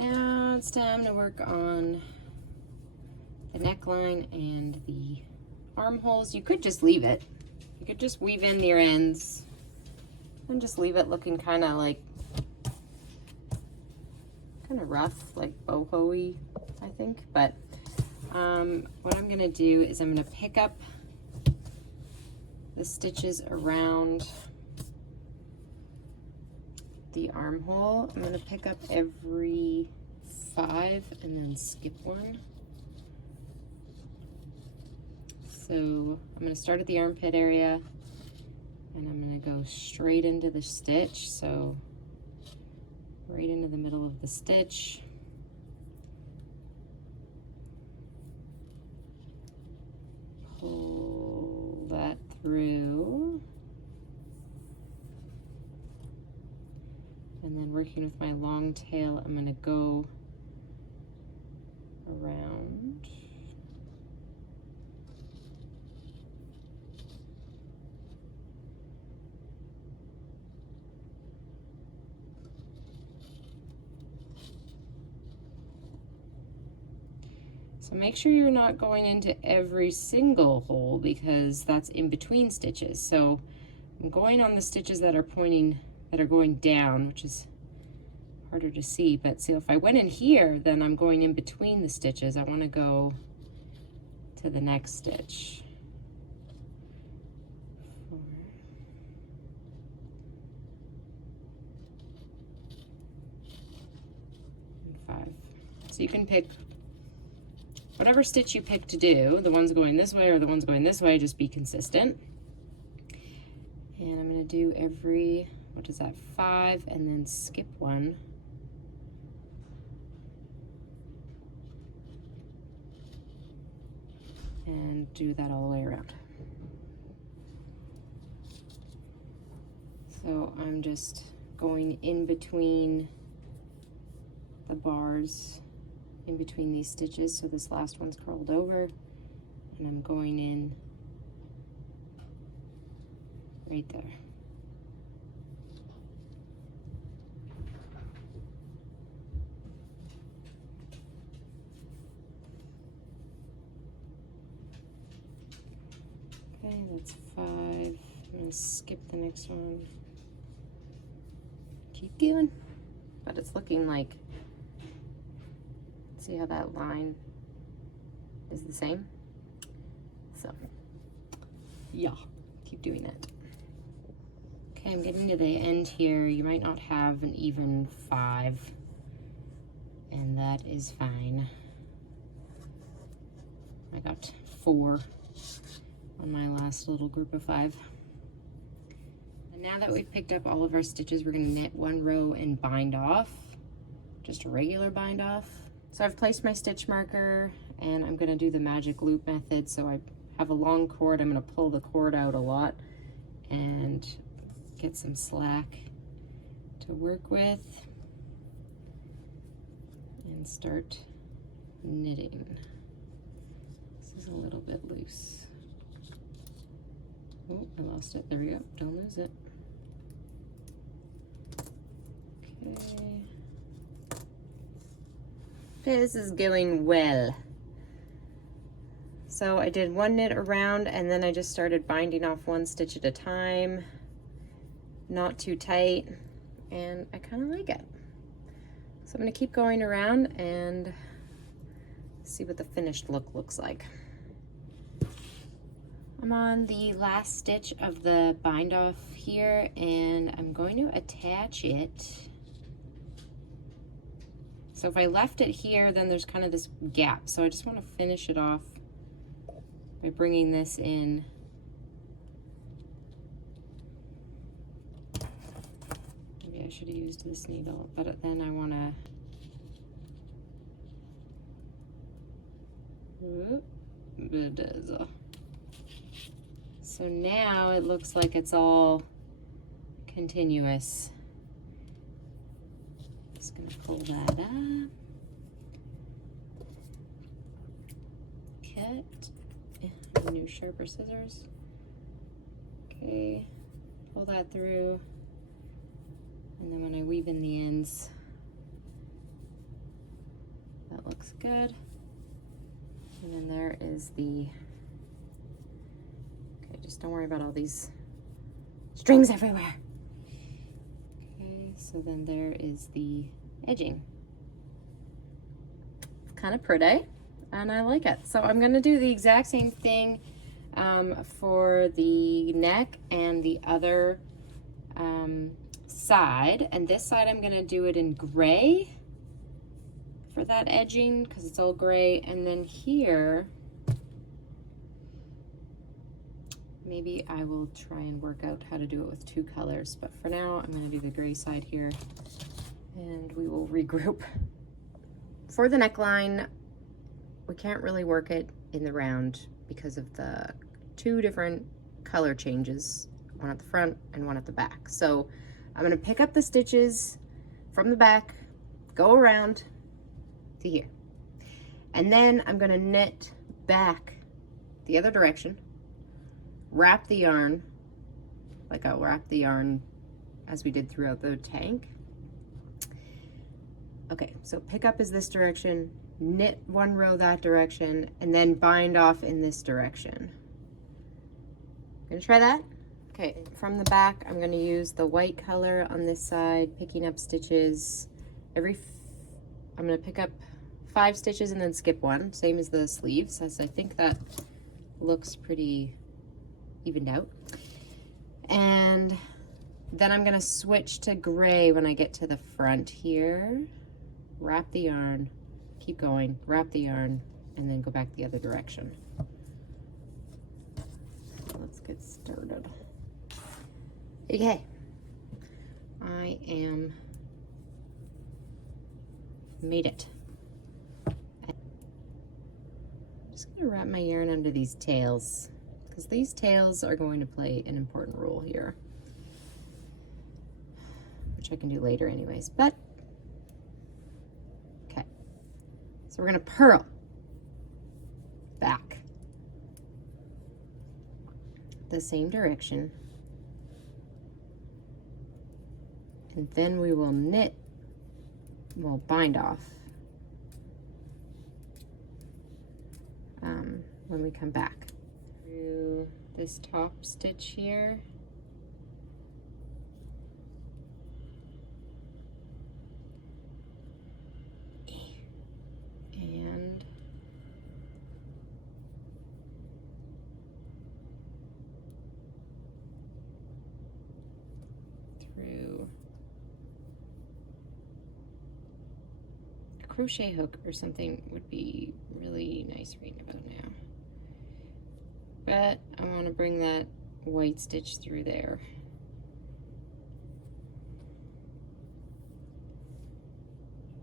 Now it's time to work on the neckline and the armholes. You could just leave it. You could just weave in your ends and just leave it looking kind of rough, like boho-y, I think. But what I'm gonna do is I'm gonna pick up the stitches around the armhole. I'm gonna pick up every 5 and then skip one. So I'm gonna start at the armpit area and I'm gonna go straight into the stitch. So right into the middle of the stitch. Pull that through. And then working with my long tail, I'm gonna go around. So make sure you're not going into every single hole because that's in between stitches. So I'm going on the stitches that are going down, which is harder to see, but see if I went in here, then I'm going in between the stitches. I want to go to the next stitch. 4. And 5. So you can pick whatever stitch you pick to do, the ones going this way or the ones going this way, just be consistent. And I'm gonna do every, what is that, 5, and then skip one. And do that all the way around. So I'm just going in between the bars, in between these stitches. So this last one's curled over, and I'm going in right there. Okay, that's 5. I'm gonna skip the next one. Keep going. But it's looking like, see how that line is the same? So, yeah, keep doing that. Okay, I'm getting to the end here. You might not have an even 5, and that is fine. I got 4 on my last little group of 5. And now that we've picked up all of our stitches, we're gonna knit 1 row and bind off, just a regular bind off. So I've placed my stitch marker and I'm gonna do the magic loop method. So I have a long cord, I'm gonna pull the cord out a lot and get some slack to work with and start knitting. This is a little bit loose. Oh, I lost it. There we go. Don't lose it. Okay. Okay, this is going well. So I did 1 knit around and then I just started binding off 1 stitch at a time. Not too tight, and I kind of like it. So I'm going to keep going around and see what the finished look looks like. I'm on the last stitch of the bind off here and I'm going to attach it. So if I left it here, then there's kind of this gap. So I just want to finish it off by bringing this in. Maybe I should have used this needle, but then I want to... So now it looks like it's all continuous. Just gonna pull that up. Cut. New sharper scissors. Okay. Pull that through. And then when I weave in the ends, looks good. And then there is the, okay, just don't worry about all these strings everywhere. Okay, so then there is the edging. Kind of pretty, and I like it. So I'm gonna do the exact same thing for the neck and the other side. And this side I'm gonna do it in gray for that edging because it's all gray. And then here, maybe I will try and work out how to do it with 2 colors, but for now I'm gonna do the gray side here and we will regroup. For the neckline, we can't really work it in the round because of the 2 different color changes, one at the front and one at the back. So I'm gonna pick up the stitches from the back, go around to here. And then I'm gonna knit back the other direction, wrap the yarn, like I'll wrap the yarn as we did throughout the tank. Okay, so pick up is this direction, knit 1 row that direction, and then bind off in this direction. Gonna try that? Okay, from the back, I'm gonna use the white color on this side, picking up stitches. I'm gonna pick up 5 stitches and then skip 1, same as the sleeves, as I think that looks pretty evened out. And then I'm gonna switch to gray when I get to the front here. Wrap the yarn, keep going, wrap the yarn, and then go back the other direction. Let's get started. Okay, I am made it. I'm just gonna wrap my yarn under these tails because these tails are going to play an important role here, which I can do later anyways, but okay. So we're gonna purl back the same direction, and then we will knit, we'll bind off when we come back through this top stitch here. And through a crochet hook or something would be really nice right about now. But I want to bring that white stitch through there.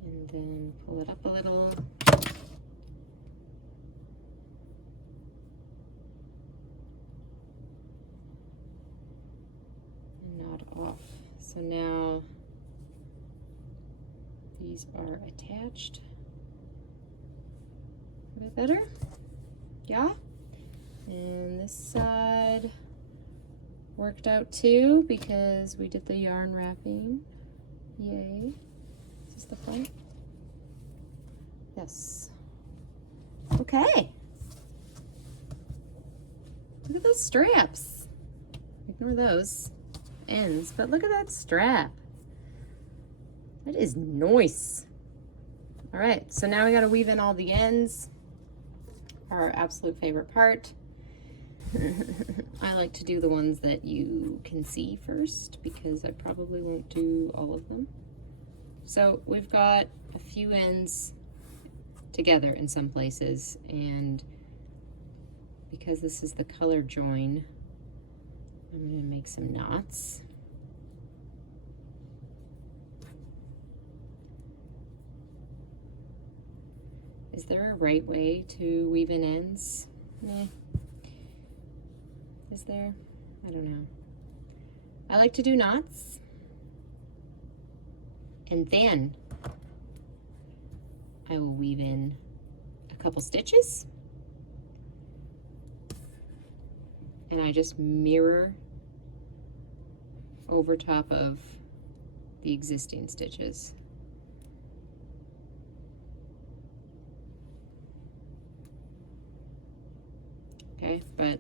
And then pull it up a little. And knot off. So now these are attached. A bit better? Yeah? And this side worked out too because we did the yarn wrapping. Yay. Is this the front? Yes. Okay. Look at those straps. Ignore those ends, but look at that strap. That is nice. All right, so now we got to weave in all the ends. Our absolute favorite part. I like to do the ones that you can see first because I probably won't do all of them. So we've got a few ends together in some places, and because this is the color join, I'm going to make some knots. Is there a right way to weave in ends? Nah. Is there? I don't know. I like to do knots. And then I will weave in a couple stitches. And I just mirror over top of the existing stitches. okay? But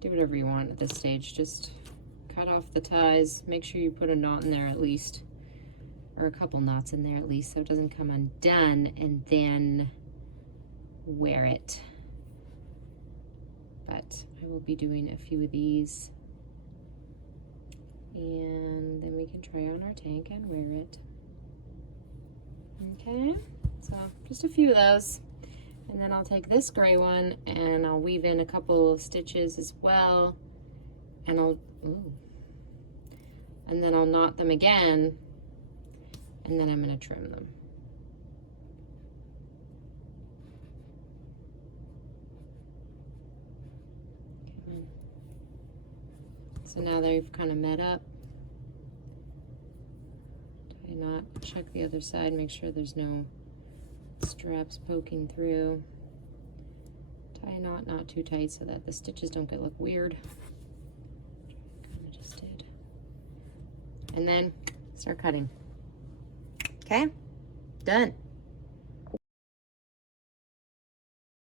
do whatever you want at this stage. Just cut off the ties. Make sure you put a knot in there at least, or a couple knots in there at least, so it doesn't come undone, and then wear it. But I will be doing a few of these, and then we can try on our tank and wear it. Okay, so just a few of those. And then I'll take this gray one and I'll weave in a couple of stitches as well. And and then I'll knot them again. And then I'm going to trim them. Okay. So now they've kind of met up. Tie a knot, check the other side, make sure there's no straps poking through. Tie a knot not too tight so that the stitches don't look weird. Kind of just did. And then start cutting. Okay, done.